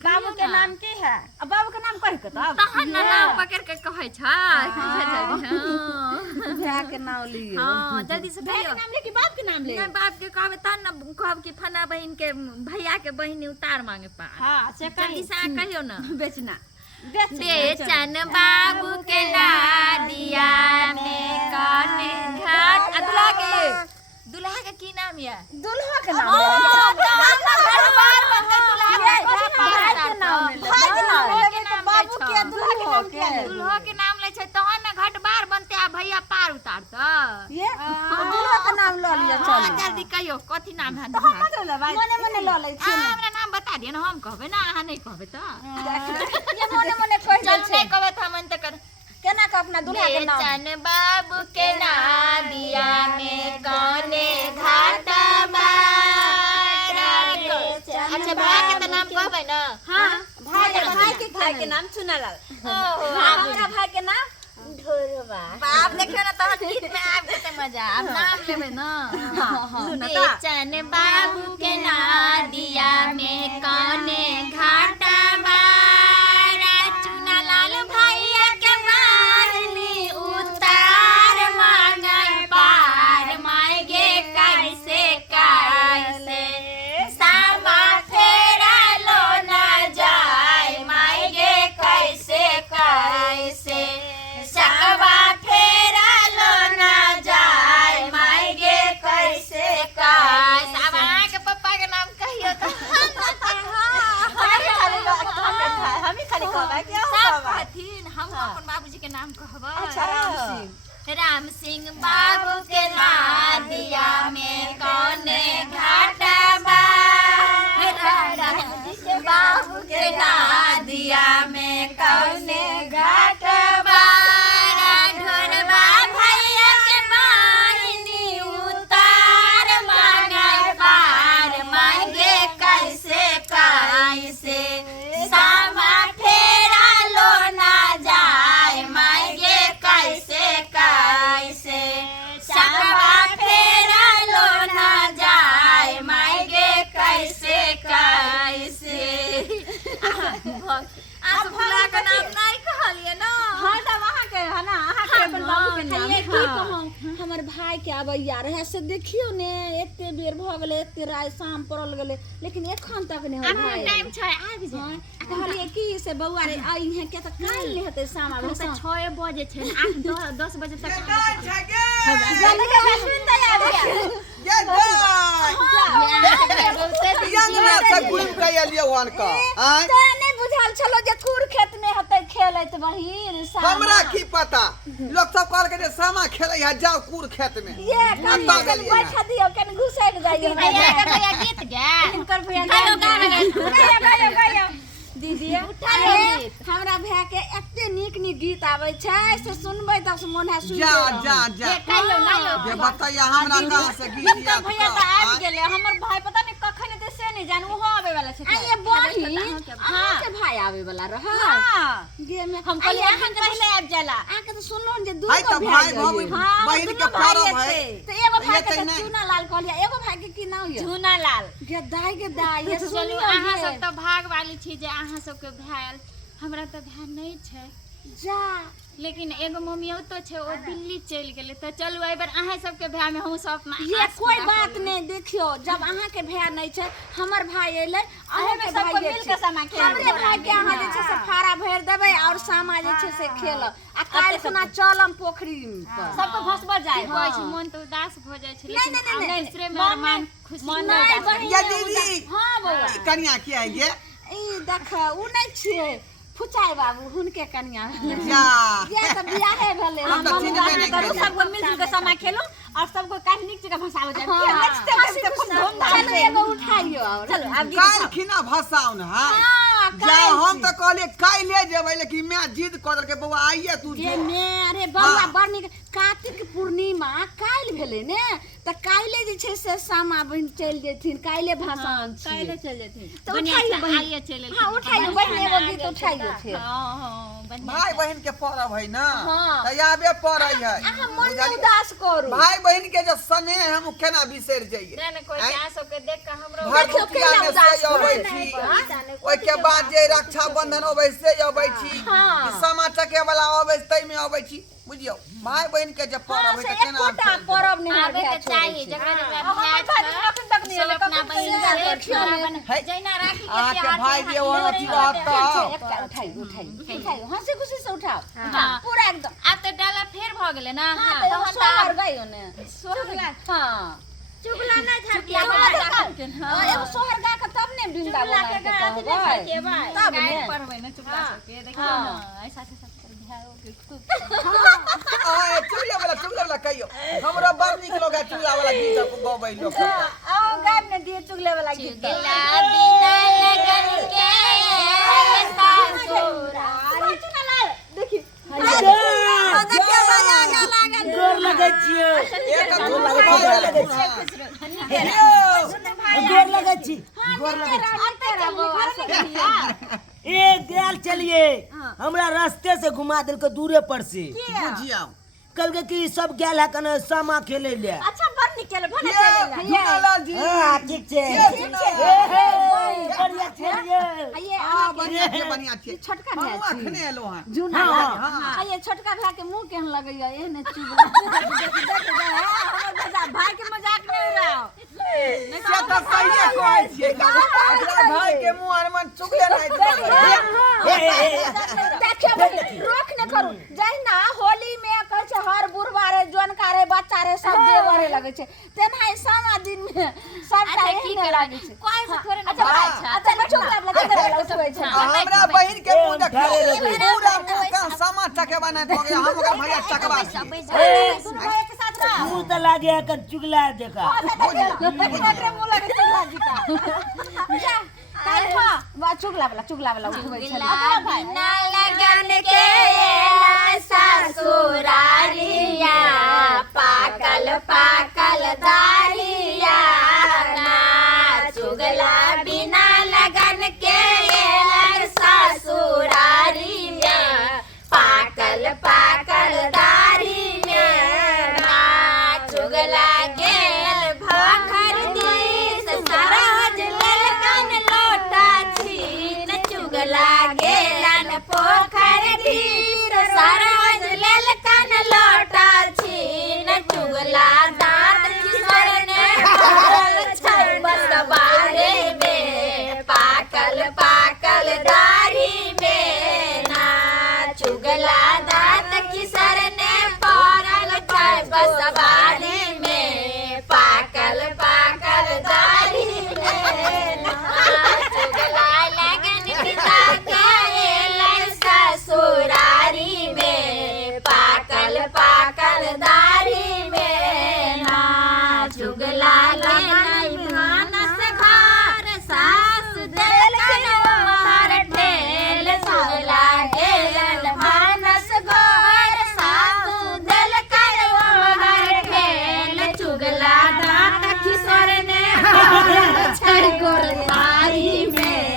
बाबू के नाम की है? अब बाबू के नाम कह के तब तहन ना नाम पकड़ के कहै छै भैया के नाम लियो। हां जल्दी से भैया के नाम ले कि बाप के नाम ले? नहीं बाप के कहबे तहन ना कहब कि फना बहिन के भैया के बहिन उतार मांगे पार। हां से जल्दी से कहियो ना बेचना बेचन बाबू के नादिया में काने घाट दुल्हा के की नाम है? दुल्हा के नाम बाबू के दुल्हा के नाम क्या है? दुल्हा के नाम ले छै तहन ना घाट बार बनते आ भैया पार उतारत ये दुल्हा के नाम ल लिया चल जल्दी कहियो कथी नाम है? तो हम ले भाई मने मने ल ले छी हमरा नाम बता दिय ना हम कहबे ना अहाँ नहीं कहबे त ये मने मने कह दे चल नहीं कहबे त मन त कर केना का अपना दुल्हा के नाम बेचन बाबू के नादिया में कौने घाट बार। अच्छा भाई के त नाम कहबे ना? हां भाई के नाम चुनालाल। हमरा भाई के नाम ढोरवा। बाप देखियो ना तहन गीत में आब जेते मजा। अब नाम लेबे ना। बेचन बाबू के नादिया में कौने घाट बार। चुनालाल भैया के मारनी उतार मांगे पार। मांगे कैसे कैसे सामा फेरा लो ना जाए। मांगे कैसे कैसे सकवा फेरा लो ना जाए। मांगे कैसे कैसे। अब अहाँ के पप्पा के नाम कहियो तो हम ही खाली कहबा क्या सब कहथिन। हम अपन बाबूजी के नाम कहबै। अच्छा राम सिंह बाबू के नादिया में कौने घाट बार। बाबू के नादिया में कौने घाट बार। ढोरवा भैया के मारनी उतार मांगे पार। मांगे कैसे कैसे सामा फेरा लो ना जाए। मांगे कैसे कैसे सकवा फेरा लो ना जाए। मांगे कैसे कैसे। आप भोला का नाम नहीं कहलिए ना? हां तब अहाँ के है ना अहाँ के अपन बाबू के नाम की कहूं हमर भाई के आबैया रहे से देखियो ने एते बेर भ गेले एते रात शाम पड़ल गेले लेकिन एखन तक ने हो भाई टाइम छै आबि जाए। कहलिए की से बौआ रे आई है के त काल नहीं होते शाम आबे तो 6 बजे छै 8 10 बजे तक जल्दी के सुन त आ गया नहीं बुझाल चलो जे कुर खेत में हते खेलैत बहिन हमरा की पता लोग सब कहल के सामा खेलै है जाओ कुर खेत में ये कन बैठा दियो कन घुसैक जाइयो भैया गीत गा इनकर भैया गायो दीदी हमरा भैया के एते नीक नीक गीत आबै छै से सुनबै त मोन है सुन जा जा जा कहियो ना जे बताइए हमरा कहां से गीत याद भैया त आबि गेले हमर भाई पता नहीं कखन एते से नहीं जान ओहो आबे वाला छै आ ये बहिन हां के भाई आबे वाला रह हां गे में हम कहलिए अखन के पहले आबि जाला आके त सुनलो जे दू भाई त भाई बहिन के परब है त एगो भाई के चुनालाल कहलिए एगो भाई के की नाम है चुनालाल गे दाई ये चलू अहाँ सब त भाग वाली छी जे अहाँ सब के भाई हमरा त भाई नहीं छै जा लेकिन एगो मम्मियो तो छै ओ दिल्ली चल गेले त चलू एहि बार अहाँ सब के भाई में हम सब अपना ये कोई बात नहीं देखियो जब अहाँ के भाई नहीं छै हमर भाई एले अहाँ के भाई मिल के सामा खेल हमरे भाई के अहाँ जे छै से फारा भर देबै और सामा जे छै से खेल आ काल खुना चलम पोखरी पर सबको भसबा जाए कहै छै मन त उदास भ जाय छै लेकिन दूसरे में अरमान खुशी नहीं या दीदी हां बौआ कन्या की है ये ई देख उ नहीं छिए फुचाई बाबू हुनके कन्या जा ये त बियाहे भेले हम त चिन्हबे नहीं करू सबको मिलजुल के सामा खेलो और सबको काहे नीक जगह भसाओ जाए नेक्स्ट टाइम खूब धूमधाम से एगो उठाइयो चलो अब काल खिना भसाओ ना जा हम त कहले काई ले जेबै लेकिन मैं जिद कर के बौआ आइए तू ये मैं अरे बौआ बड़ नीक कार्तिक पूर्णिमा काल भेले ने त काइले जे छै से सामा बहिन चल जेथिन काइले भसान छी काइले चल जेथिन तो उठाइयो बहिन आइए चले हां उठाइयो बहिन एगो गीत उठाइयो फिर हां भाई बहन के पर्व है ना हाँ। त याबे पड़ै है अहाँ मन में उदास करू भाई बहन के जो स्नेह हम केना बिसर जाइए ना कोई क्या सबके देख के हमरो देखियो भरदुतिया केना में उदास से अबै करू। छी ओइ के बाद जे रक्षा बंधन अबै से अबै छी हाँ। सामा चके वाला अबै तै में अबै छी बुझियो भाई बहन के जे पर्व है त केना कोटा पर्व नहीं आवे के चाहिए जकरा जकरा सब अपना बहिन से जैना राखी के आके त्योहार भाई के जे वो अथी रहता उठाई हंसी खुशी से उठाओ हाँ। पूरा एकदम अब तो डाला फेर भ गेले ना हाँ तो हम सोहर गयो ने सोहर हाँ चुगला ना चुगला हाँ एगो सोहर गा के तब ने वृंदावन के कहबै तब ने पढ़बै ना चुगला सबके देखियो ना ऐसा से सब बिहारो के खूब आ चुगला वाला कहियो हमरा बड़ निक लगे चुगला वाला गीत गबै लोग आओ गायब ने दिए चुगले वाला गीत चुगला बिना लगन के सासुरा देखी देखिए बजा लागल गोर लगै छियै एक गोर लगै छी ए गेल चलिए हमरा रास्ते से घुमा देलक दूरे पर से बुझियो कल के की सब गेल है कने सामा खेले ले अच्छा बड़ निकल भने चले झूलालाल जी हां ठीक छे बढ़िया छलिए ये हां बढ़िया छे छोटका हम भैया अखने एलो हां जूना हां ये छोटका भैया के मुंह केहन लगैया एहने चुगला भाई के मजाक नहीं रहो से त सहिए कहै छियै एकरा भाई के मुंह अरमान चुगले नहीं देखियो रोक न करू जहिना होली में कहै छै हर बुढ़बारे जोनकारे बच्चारे सब देवरे लगै छै तेना सामा दिन में सबटा एहने लागै छै कोई से थोड़े ना अच्छा चुगला वाला चुगला उठबै छै हमरा बहिन के मुंह देखियो पूरा का सामा चकेवा नहीं हो गया हम ओकरा भैया चकवा दुनू एक साथ रह मुंह त लागे कन चुगला देखा एकरे मुंह लगे चुगला जी का काइठा वा चुगला वाला उठबै छै भाई ना लगन के ससुरारिया पाकल पाकल दारिया ना चुगला बिना लगन के ससुरारिया पाकल पाकल दारिया ना चुगला गेल भखर दिस सरहज लेल कन लोटा छीन चुगला गेलन पोखर दिस सरहज लेल कन लोटा छीन चुगला दांत किशोर ने भरल छै बसबारे में पाकल पाकल दाढ़ी में ना चुगला दांत किशोर ने भरल छै बसबारे में पाकल पाकल दाढ़ी में ना चुगला लगन पिता के एलै ससुरारी में पाकल पाकल दाढ़ी में ना चुगला लगन भानस घर सास देलकन मार ठेल चुगला गेलन भानस घर सास देलकन मार ठेल चुगला दांत किशोर ने छै गोरधारी में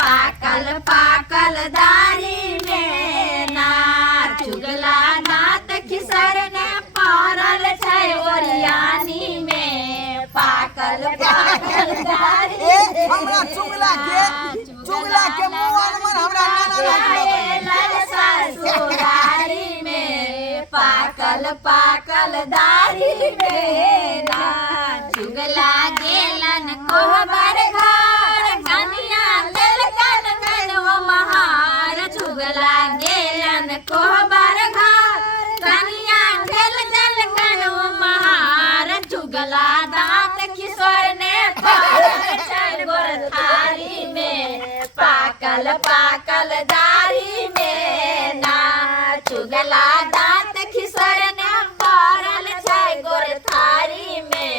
पाकल पाकल दाढ़ी में ना चुगला दांत किशोर ने पड़ल छै ओरियानी में पाकल पाकल दाढ़ी हमरा चुगला के मुंह अरमान हमरा नाना ससुरारी में पाकल पाकल दाढ़ी में ना चुगला गेलन कोहबर घर कनिया देलकन कनवा महार चुगला गेलन कोहबर घर कनिया देलकन कनवा महार चुगला दांत किशोर ने पड़ल छै गोरधारी में पाकल पाकल दाढ़ी में ना चुगला दांत किशोर ने पड़ल छै गोरधारी में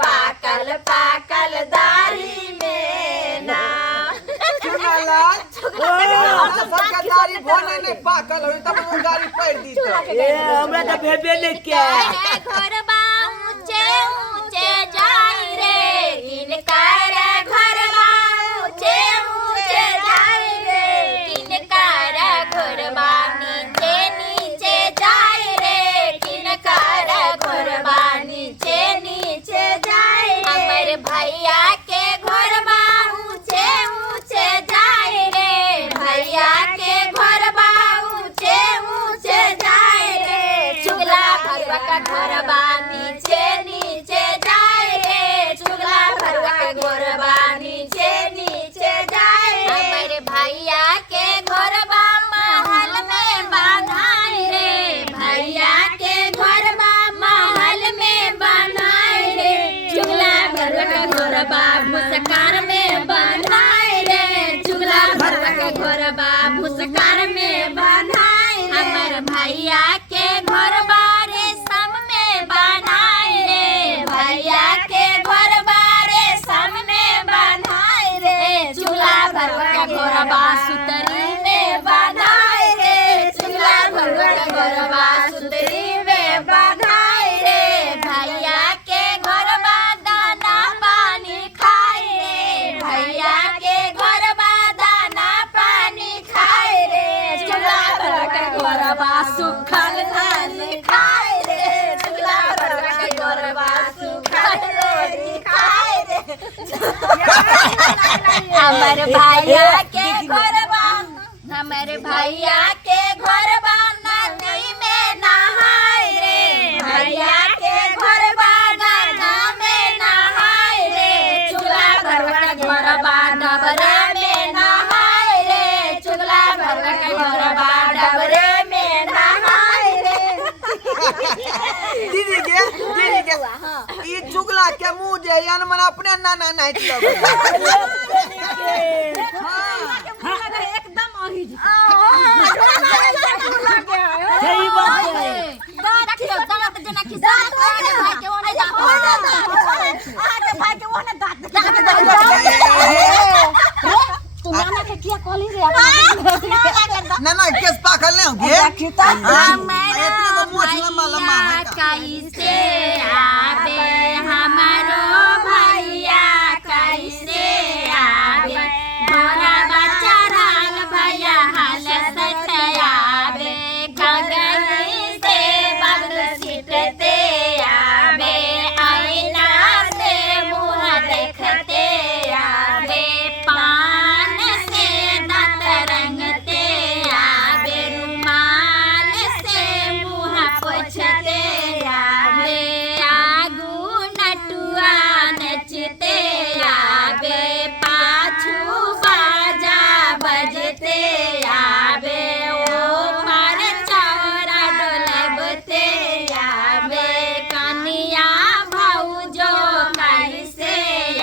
पाकल पाकल दाढ़ी में ना चुगलालाल सबके दाढ़ी भोने नहीं पाकल होई तब वो गाड़ी पैर दी ए हमरा त भेबे नहीं क्या घरबा ऊंचे ऊंचे जाई रे किनकर घरबा ऊंचे ऊंचे जाई रे किनकर घरबा हमर भैया के घरबा हमर भैया के घरबा नदी में नहाय रे भैया के घरबा नदी में नहाय रे चुगला घरबा डबरे में नहाय रे चुगला घरबा डबरे में नहाय रे दीदी के ई चुगला के मुंह जे यान मन अपने नाना नहीं कियो एकदम अही सही बात है देखियो दांत जना खिसा आगे भाई के ओने तू नाना के क्या कहली रे ना केस पाखल नहीं होगे देखिता इतने में मुंह लंबा लंबा है कैसे आवे हमारो भैया कैसे आवे बड़ा बच्चा राल भैया हाल सतायावे गगन से बगल सीटते आवे आईना से मुंह देखते आवे पान से दांत रंगते आवे रुमाल से मुंह पोछते आवे आगू नटुआ नचते आवे पाछू बाजा बजते आवे ऊपर चौरा डोलबते आवे कनिया भौजो कैसे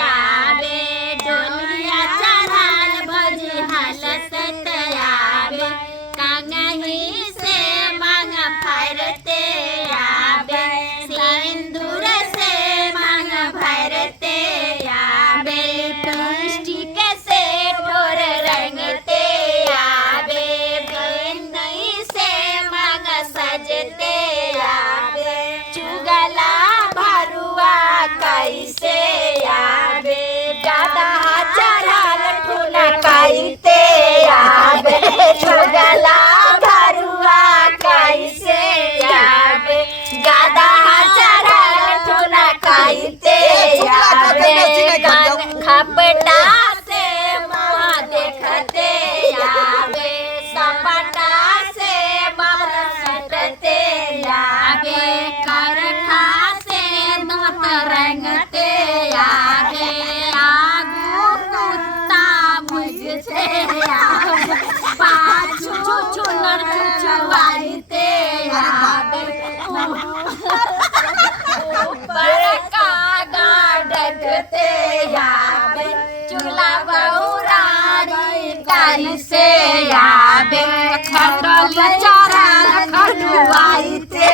आवे डोलिया चढ़ाल भज हलसत आवे कंगही से मांग फरते आवे सिंदूर से मांग भरते आवे लिपस्टिक से ठोर रंगते आवे बिंदी से मांग सजते आवे चुगला भरुआ कैसे आवे गादा चढ़ाल ठुना कैते आवे चुगला भरुआ कैसे आवे गादा चढ़ाल ठुना कैते आवे खपटा से मुँह देखते आवे सपटा से बाल सटते आवे करखा से दांत रंगते आवे आगू कुत्ता भुगते आवे पाछू चुनर चुचुआते आवे बड़का गाडकते आवे चुगला बौरारी कैसे आवे खटल चरा खटुआते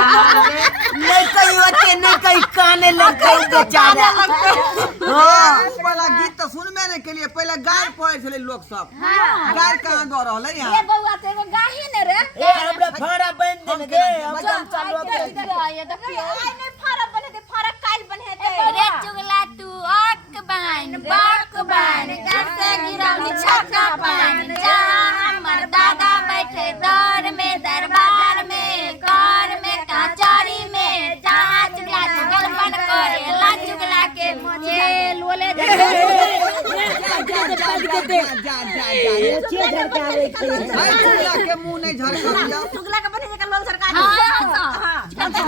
आवे नहीं कहीं होते नहीं कहीं काने लग गई बेचारा हां पहला गीत तो सुनबे नहीं के लिए पहले गाय पढ़े छले लोग सब गाय कहां ग रहले ए यहां बउआ ते एगो गाही ने रे ए हमरा फाड़ा बन देन गे हम चालू के ये देखियो आई ने फारा बने दे फारा काल बने दे रे चुगला तू अक बन कैसे गिरौनी छक्का पान जा हमर दादा बैठे दर में दरबार में कार में कचहरी में जहाँ चुगला चुगलपन करे ला चुगला के मुझे लोले दे भाई चुगला के मुंह नहीं झरका दिया चुगला के बने के लोग सरकार हाँ झरका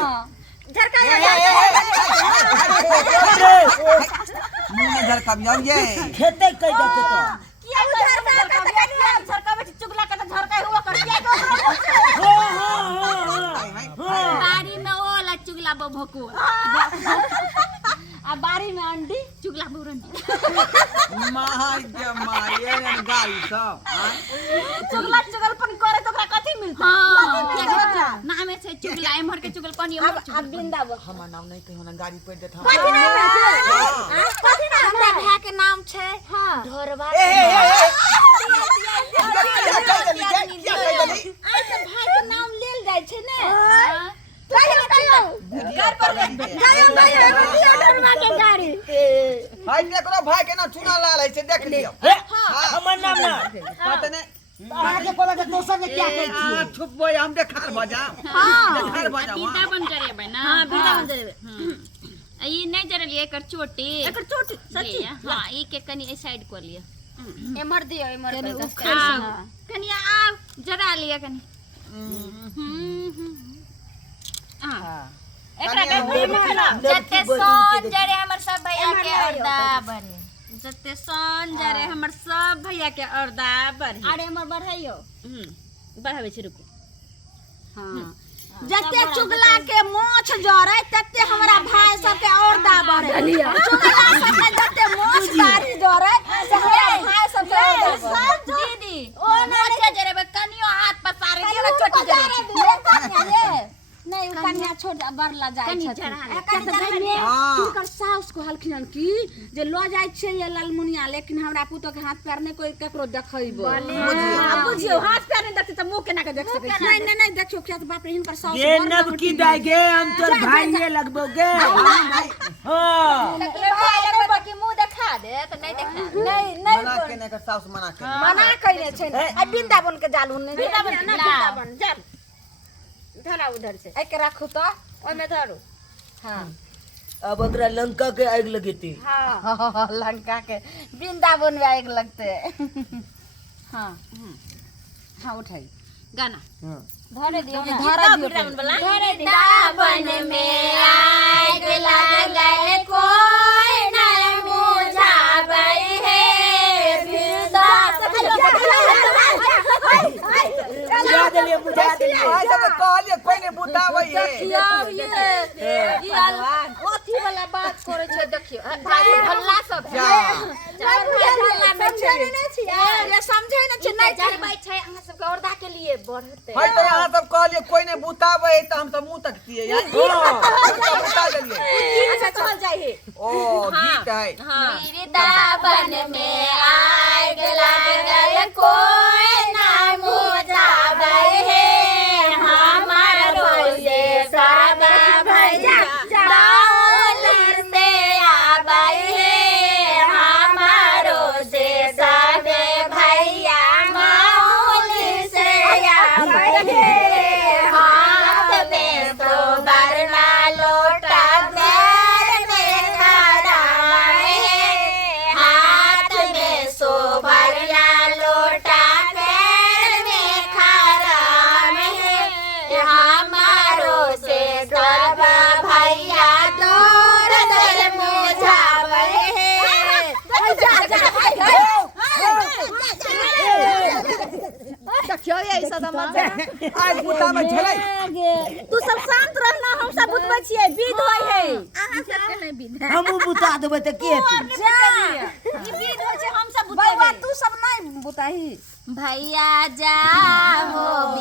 मुंह नहीं झरका दिया ये खेते कई देते तो किया झरका का त कनिया झरका में चुगला का त झरका हुआ कर किया बारी में ओला चुगला भोको आ बारी में अंडी चुगला बुरंडी माय के माये ने गाड़ी सब चुगला चुगलपन करे तो ओकरा कथि मिलता हाँ नामे से चुगला एमहर के चुगलपन एमहर आ बिंदाब हमर नाम नहीं कहियो ना गाड़ी पे देत हम कथि नाम छै कथि नाम हमरा भाई के नाम छै हां ढोरवा आ त भाई के नाम लेल जाय छै ने कहियो घर पर गायो ढोरवा के गाड़ी भाई देखो भाई के ना चुना लाल है से देख लियो हमर नाम ना पता नहीं आगे बोला के दोसर ने क्या कहै छी चुप बोय हम देखार बजा हां देखार बजा बीता बन करे बे ना हां बिना मन देबे ई नहीं जरा लिए एकर चोटी एकर चोटी सच्ची हां ई के कनी ए साइड कर लिया एमर दियो एमर कनी आ जरा लिया कनी एकरा के जते सोन जरे हमर सब भैया के अर्दा बने जते सोन जरे हमर सब भैया के अर्दा बढ़ी अरे हमर बढ़ाइयो बढ़ावे छी रुको हां जते चुगला के मोछ जरे तते हमरा भाई सब के अर्दा बढ़े चुगला सब के जते मोछ दाढ़ी जरे से हमरा भाई सब के अर्दा दीदी ओ मोछे जरे कनियो हाथ पसारे दियो छोटी जरे नहीं कन्या छोड़ बरला जाय छथिन तिनकर साउस को हलखिन की जे ल जाय छै ये लालमुनिया लेकिन हमरा पुतो के हाथ पैर नै कोई केकरो देखैबो अब बुझियो हाथ पैर नै देखते त मुंह केना के देख सकै छी नहीं नहीं देखियो क्या बाप रे हिनकर साउस ये नब की दागे हम तोर भाईये लगबोगे हां भाई लगबो कि मुंह देखा दे त नहीं देखा नहीं नहीं मना केने के साउस मना कइले छै आ वृंदावन के जालू नै वृंदावन जा धरा उधर से एक रखू तो ओय में धरू हां अब अगरा लंका के आग लगेती हां लंका के वृंदावन में आग लगते हां हां उठाई गाना धरे दियो धरा वृंदावन वाला वृंदावन में आग लागल कोई न बुझाबै हे बुझा देलिए आई सब कहलिए कोई नहीं बुतावे है ओथी वाला बात करे छै देखियो भल्ला सब समझै नै छी ये समझै नै छी नै जरबै छै अहाँ सब के औरदा के लिए बढ़ते भाई तो यहाँ सब कहलिए कोई नहीं बुतावे है त हम सब मुंह तकतिए यार बुता देलिए अच्छा चल जाई है ओ गीत है वृंदावन में आग लागल कोई ना बुझाबै हे हमारो से सब भैया दाऊद से आबै हे हमारो से सब भैया माउल से आबै हे हाथ में तो बरना लोटा पैर में खड़ा है हाथ में सो भरना लोटा पैर में खड़ा है हमारो से सब भैया दूर दूर मुझाबै है देखियो ये सब मजा आज बुतावे झलै तू सब शांत रहना हम सब बुतबै छियै विध होय है अहाँ सब के नै विध है हम बुता देबे त के ई विध होय छै हम सब बुतबै तू सब नै बुताही भैया जा